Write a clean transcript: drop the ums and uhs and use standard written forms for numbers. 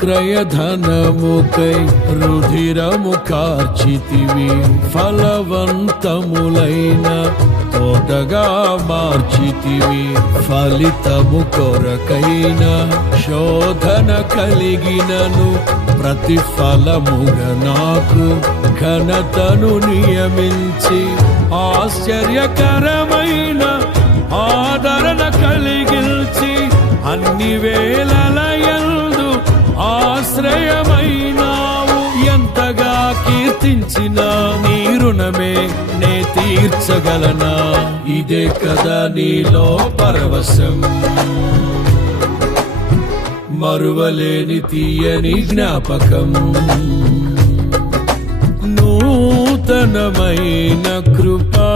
క్రయధనముకై రుధిరము కార్చితివి, ఫలవంతములైన తోటగా మార్చితివి. ఫలితము కొరకైన శోధన కలిగినను ప్రతిఫలముగా నాకు ఘనతను నియమించి, ఆశ్చర్యకరమైన ఆదరణ కలిగిల్చి, అన్ని వేళలయందు ఆశ్రయమైనావు. ఎంతగా కీర్తించిన నీ రుణమే నే తీర్చగలనా? ఇదే కదా నీలో పరవశం, మరువలేని తీయని జ్ఞాపకం. నూతనమైన కృపా